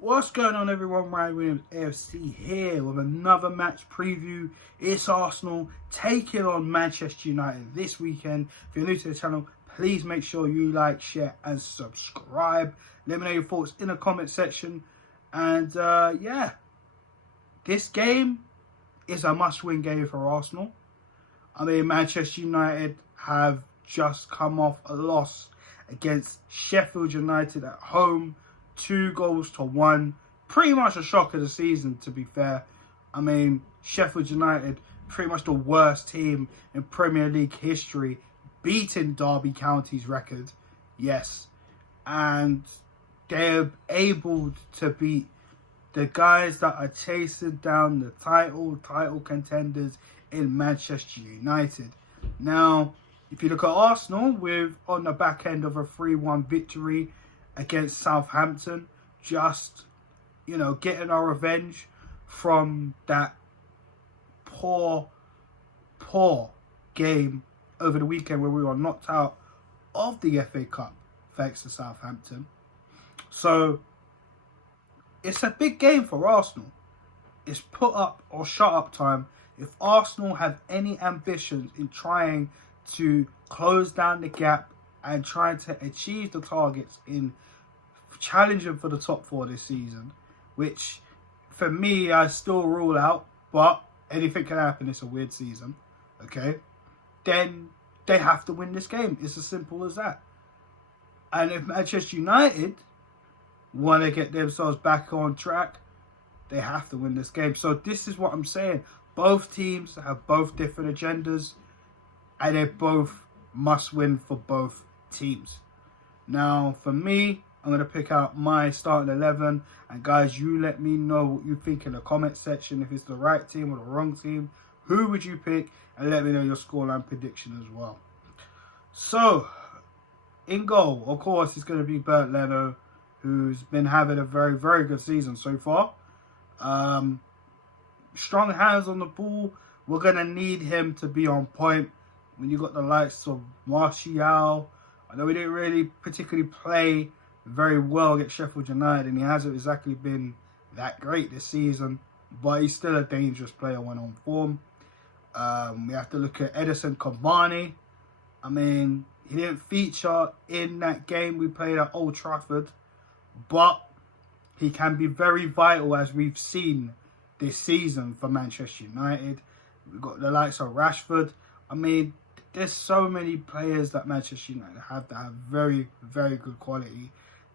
What's going on, everyone? Ryan Williams AFC here with another match preview. It's Arsenal taking on Manchester United this weekend. If you're new to the channel, please make sure you like, share and subscribe. Let me know your thoughts in the comment section. And yeah, this game is a must-win game for Arsenal. I mean, Manchester United have just come off a loss against Sheffield United at home. 2-1. Pretty much a shock of the season, to be fair. I mean, Sheffield United, pretty much the worst team in Premier League history, beating Derby County's record. Yes. And they're able to beat the guys that are chasing down the title contenders in Manchester United. Now, if you look at Arsenal, we're on the back end of a 3-1 victory against Southampton, just, getting our revenge from that poor game over the weekend where we were knocked out of the FA Cup thanks to Southampton. So it's a big game for Arsenal. It's put up or shut up time. If Arsenal have any ambitions in trying to close down the gap and trying to achieve the targets in challenging for the top four this season, which for me I still rule out, but anything can happen. It's a weird season, okay? Then they have to win this game. It's as simple as that. And if Manchester United want to get themselves back on track, they have to win this game. So this is what I'm saying. Both teams have both different agendas, and they both must win for both teams. Now, for me, I'm going to pick out my starting 11. And guys, you let me know what you think in the comment section. If it's the right team or the wrong team, who would you pick? And let me know your scoreline prediction as well. So, in goal, of course, it's going to be Bernd Leno, who's been having a very, very good season so far. Strong hands on the ball. We're going to need him to be on point. When you got the likes of Martial, I know we didn't really particularly play very well against Sheffield United, and he hasn't exactly been that great this season, but he's still a dangerous player when on form. We have to look at Edinson Cavani. I mean, he didn't feature in that game we played at Old Trafford, but he can be very vital, as we've seen this season for Manchester United. We've got the likes of Rashford. I mean, there's so many players that Manchester United have that have very, very good quality,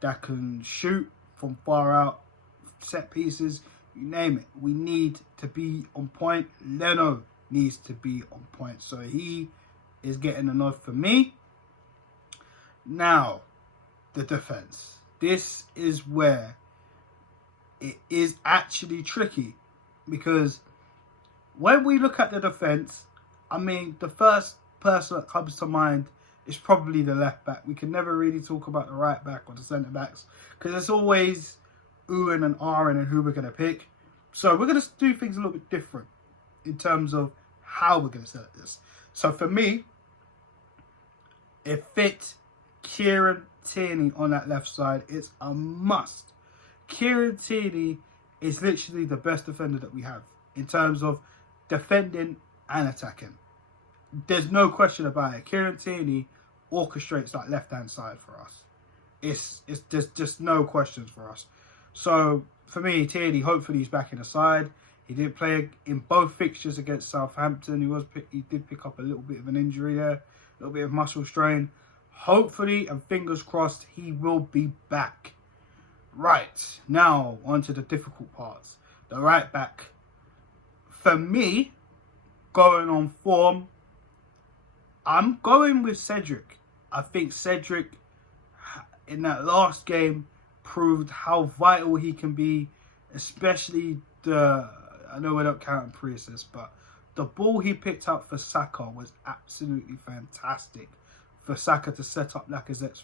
that can shoot from far out, set pieces, you name it. We need to be on point. Leno needs to be on point. So he is getting a nod for me. Now, the defense. This is where it is actually tricky, because when we look at the defense, I mean, the first person that comes to mind is probably the left back. We can never really talk about the right back or the centre backs, because it's always Owen and Aaron and who we're going to pick. So we're going to do things a little bit different in terms of how we're going to set this. So for me, it fits Kieran Tierney on that left side. It's a must. Kieran Tierney is literally the best defender that we have in terms of defending and attacking. There's no question about it. Kieran Tierney orchestrates that left-hand side for us. It's just no questions for us. So for me, Tierney, hopefully he's back in the side. He did play in both fixtures against Southampton. He did pick up a little bit of an injury there, a little bit of muscle strain. Hopefully, and fingers crossed, he will be back. Right, now on to the difficult parts. The right back. For me, going on form, I'm going with Cedric. I think Cedric, in that last game, proved how vital he can be, especially I know we're not counting pre-assist, but the ball he picked up for Saka was absolutely fantastic. For Saka to set up Lacazette's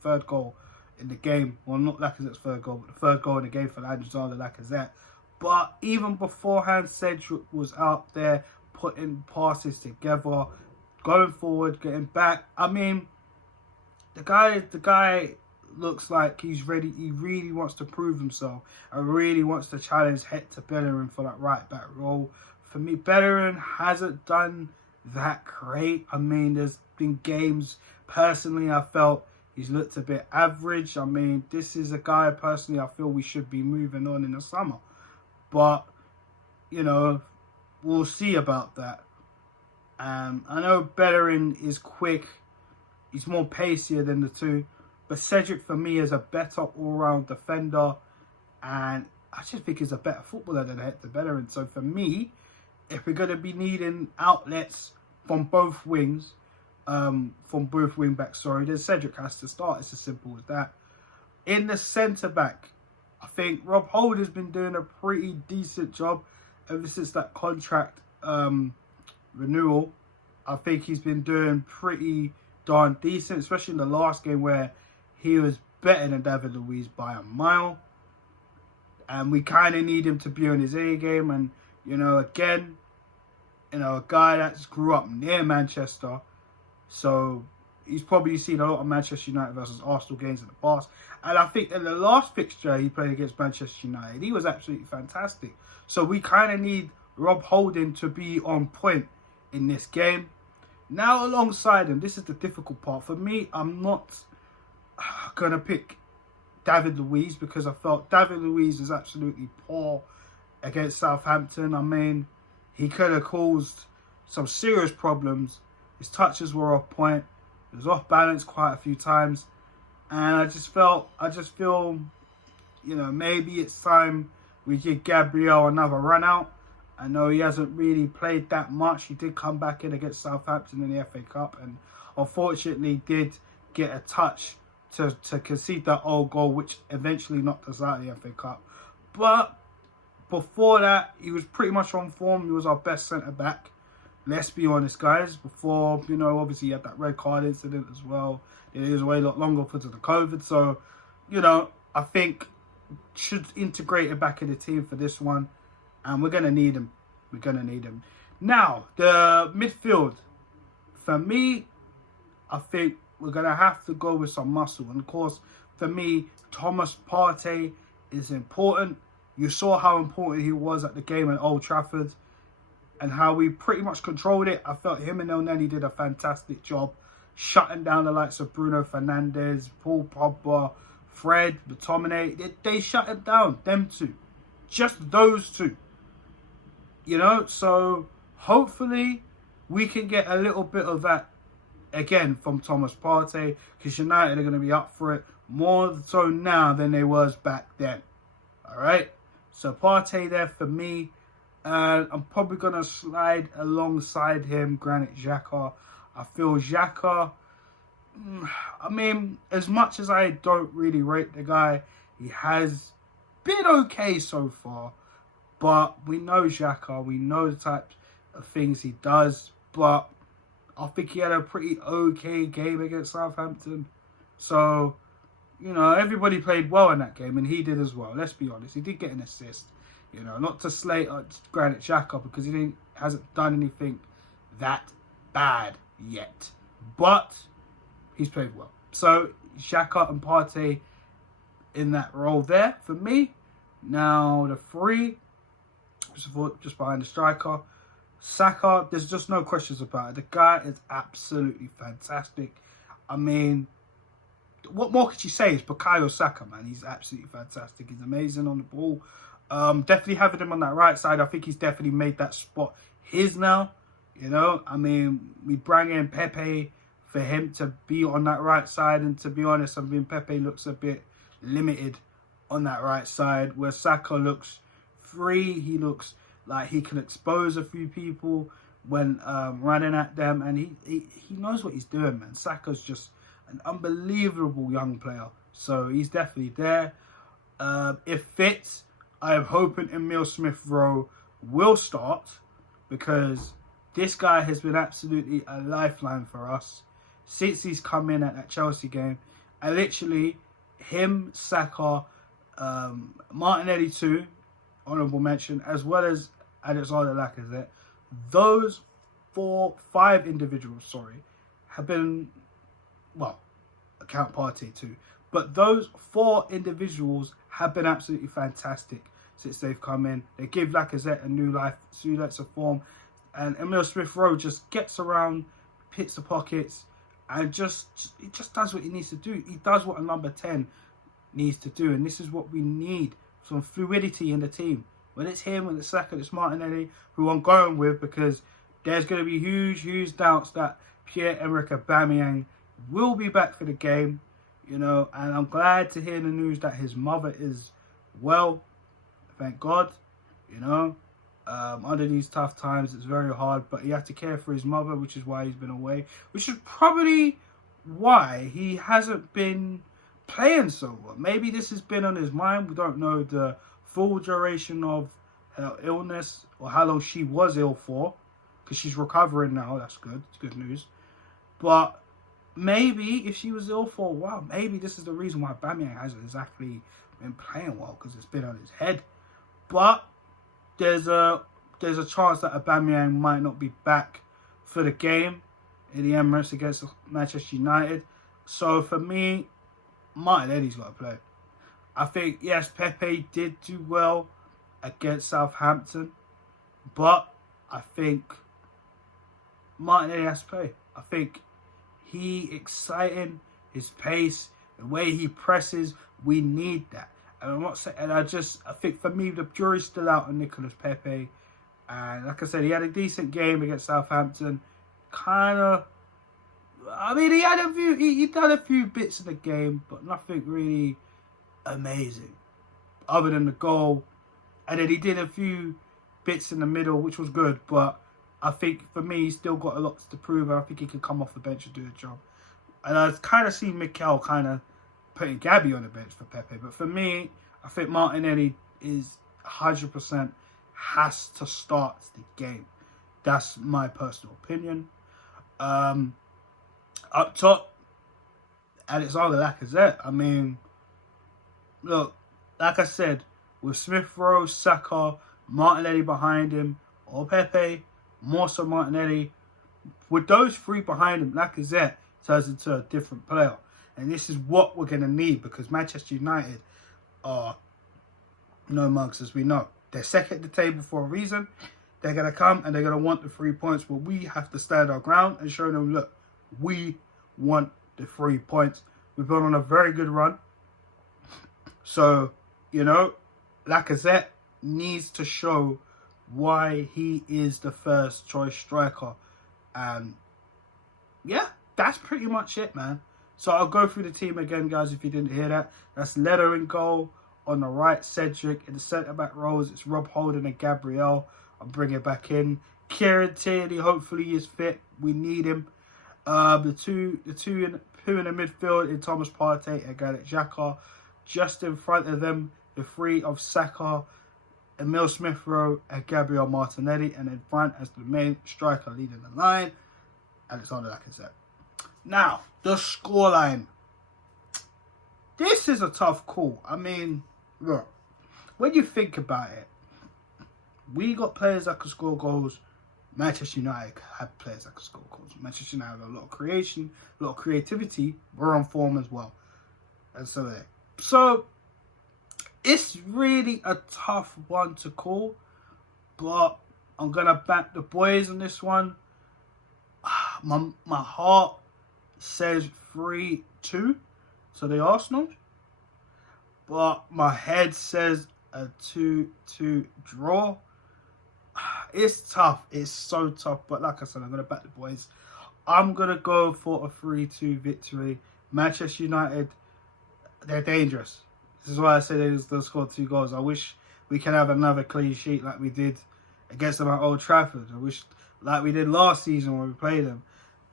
third goal in the game. Well, not Lacazette's third goal, but the third goal in the game for Alexander Lacazette. But even beforehand, Cedric was out there putting passes together, going forward, getting back. I mean, the guy looks like he's ready. He really wants to prove himself and really wants to challenge Hector Bellerin for that right back role. For me, Bellerin hasn't done that great. I mean, there's been games, personally, I felt he's looked a bit average. I mean, this is a guy, personally, I feel we should be moving on in the summer. But, you know, we'll see about that. I know Bellerin is quick. He's more pacier than the two. But Cedric, for me, is a better all-round defender. And I just think he's a better footballer than Hector Bellerin. So for me, if we're going to be needing outlets from both wings, from both wing backs, then Cedric has to start. It's as simple as that. In the centre-back, I think Rob Holding has been doing a pretty decent job ever since that contract renewal. I think he's been doing pretty darn decent, especially in the last game where he was better than David Luiz by a mile. And we kind of need him to be on his A game. And, you know, again, you know, a guy that's grew up near Manchester. So he's probably seen a lot of Manchester United versus Arsenal games in the past. And I think in the last fixture he played against Manchester United, he was absolutely fantastic. So we kind of need Rob Holding to be on point in this game. Now, alongside him, this is the difficult part. For me, I'm not going to pick David Luiz because I felt David Luiz is absolutely poor against Southampton. I mean, he could have caused some serious problems. His touches were off point. He was off balance quite a few times. And I just feel, you know, maybe it's time we give Gabriel another run out. I know he hasn't really played that much. He did come back in against Southampton in the FA Cup and unfortunately did get a touch to concede that old goal, which eventually knocked us out of the FA Cup. But before that, he was pretty much on form. He was our best centre-back. Let's be honest, guys. Before, you know, obviously he had that red card incident as well. It was way a lot longer because of the COVID. So, you know, I think should integrate it back in the team for this one. And we're going to need him. We're going to need him. Now, the midfield. For me, I think we're going to have to go with some muscle. And, of course, for me, Thomas Partey is important. You saw how important he was at the game at Old Trafford and how we pretty much controlled it. I felt him and Elneny did a fantastic job shutting down the likes of Bruno Fernandes, Paul Pogba, Fred, McTominay. They shut him down, them two. Just those two. You know, so hopefully we can get a little bit of that again from Thomas Partey because United are going to be up for it more so now than they was back then. All right, so Partey there for me. I'm probably going to slide alongside him Granit Xhaka. I feel Xhaka, I mean, as much as I don't really rate the guy, he has been okay so far. But we know Xhaka, we know the types of things he does. But I think he had a pretty okay game against Southampton. So, you know, everybody played well in that game, and he did as well. Let's be honest. He did get an assist. You know, not to slate Granit Xhaka because he hasn't done anything that bad yet. But he's played well. So, Xhaka and Partey in that role there for me. Now, the three, just behind the striker. Saka, there's just no questions about it. The guy is absolutely fantastic. I mean, what more could you say? It's Bukayo Saka, man. He's absolutely fantastic. He's amazing on the ball. Definitely having him on that right side, I think he's definitely made that spot his now. You know, I mean, we bring in Pepe for him to be on that right side. And to be honest, I mean, Pepe looks a bit limited on that right side, where Saka looks free. He looks like he can expose a few people when running at them. And he knows what he's doing, man. Saka's just an unbelievable young player. So he's definitely there. If fit, I am hoping Emile Smith-Rowe will start because this guy has been absolutely a lifeline for us since he's come in at that Chelsea game. And literally, him, Saka, Martinelli too, honourable mention, as well as Alexander Lacazette, those 5 individuals, have been, well, account Partey too, But those 4 individuals have been absolutely fantastic since they've come in. They give Lacazette a new life, Sudeikis a form, and Emile Smith-Rowe just gets around, hits the pockets, and he just does what he needs to do. He does what a number 10 needs to do, and this is what we need, some fluidity in the team. When it's him, when it's Saka, it's Martinelli, who I'm going with, because there's going to be huge doubts that Pierre-Emerick Aubameyang will be back for the game, you know, and I'm glad to hear the news that his mother is well, thank God, you know. Under these tough times, it's very hard, but he had to care for his mother, which is why he's been away, which is probably why he hasn't been playing so well. Maybe this has been on his mind. We don't know the full duration of her illness or how long she was ill for, because she's recovering now. That's good. It's good news. But maybe if she was ill for a while, maybe this is the reason why Aubameyang hasn't exactly been playing well, because it's been on his head. But there's a chance that Aubameyang might not be back for the game in the Emirates against Manchester United. So for me, Martinelli's got to play. I think, yes, Pepe did do well against Southampton, but I think Martinelli has to play. I think he exciting, his pace, the way he presses, we need that. And I'm not saying, and I think for me, the jury's still out on Nicolas Pepe. And like I said, he had a decent game against Southampton. He done a few bits in the game, but nothing really amazing, other than the goal. And then he did a few bits in the middle, which was good. But I think for me, he's still got a lot to prove. And I think he can come off the bench and do the job. And I've kind of seen Mikel kind of putting Gabby on the bench for Pepe. But for me, I think Martinelli is 100% has to start the game. That's my personal opinion. Up top, Alexander Lacazette. I mean, look, like I said, with Smith-Rowe, Saka, Martinelli behind him, or Pepe, more so Martinelli, with those 3 behind him, Lacazette turns into a different player. And this is what we're going to need, because Manchester United are no mugs, as we know. They're second at the table for a reason. They're going to come and they're going to want the 3 points, but we have to stand our ground and show them, look, we want the 3 points. We've been on a very good run. So, you know, Lacazette needs to show why he is the first choice striker. And yeah, that's pretty much it, man. So I'll go through the team again, guys, if you didn't hear that. That's Leto in goal. On the right, Cedric. In the centre-back roles, it's Rob Holding and Gabriel. I'll bring it back in. Kieran Tierney, hopefully he is fit. We need him. The two in the midfield in Thomas Partey and Granit Xhaka. Just in front of them, the 3 of Saka, Emile Smith-Rowe and Gabriel Martinelli. And in front as the main striker leading the line, Alexander Lacazette. Now, the scoreline. This is a tough call. I mean, look, when you think about it, we got players that can score goals. Manchester United have players that can score goals. Manchester United have a lot of creation, a lot of creativity. We're on form as well. And so there. So, it's really a tough one to call. But I'm going to back the boys on this one. My heart says 3-2 to the Arsenal. But my head says a 2-2 draw. It's tough. It's so tough. But like I said, I'm going to back the boys. I'm going to go for a 3-2 victory. Manchester United, they're dangerous. This is why I say they'll score 2 goals. I wish we can have another clean sheet like we did against them at Old Trafford. I wish like we did last season when we played them.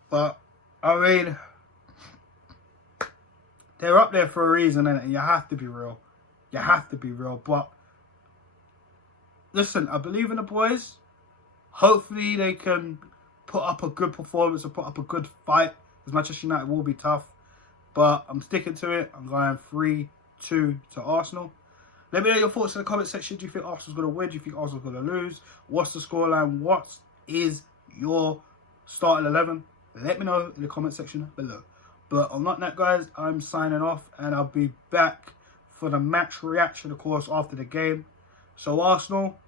But, I mean, they're up there for a reason, and you have to be real. You have to be real. But, listen, I believe in the boys. Hopefully they can put up a good performance and put up a good fight. As Manchester United will be tough. But I'm sticking to it. I'm going 3-2 to Arsenal. Let me know your thoughts in the comment section. Do you think Arsenal's going to win? Do you think Arsenal's going to lose? What's the scoreline? What is your starting 11? Let me know in the comment section below. But on that, guys, I'm signing off, and I'll be back for the match reaction, of course, after the game. So Arsenal,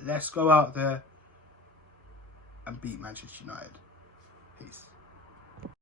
let's go out there and beat Manchester United. Peace.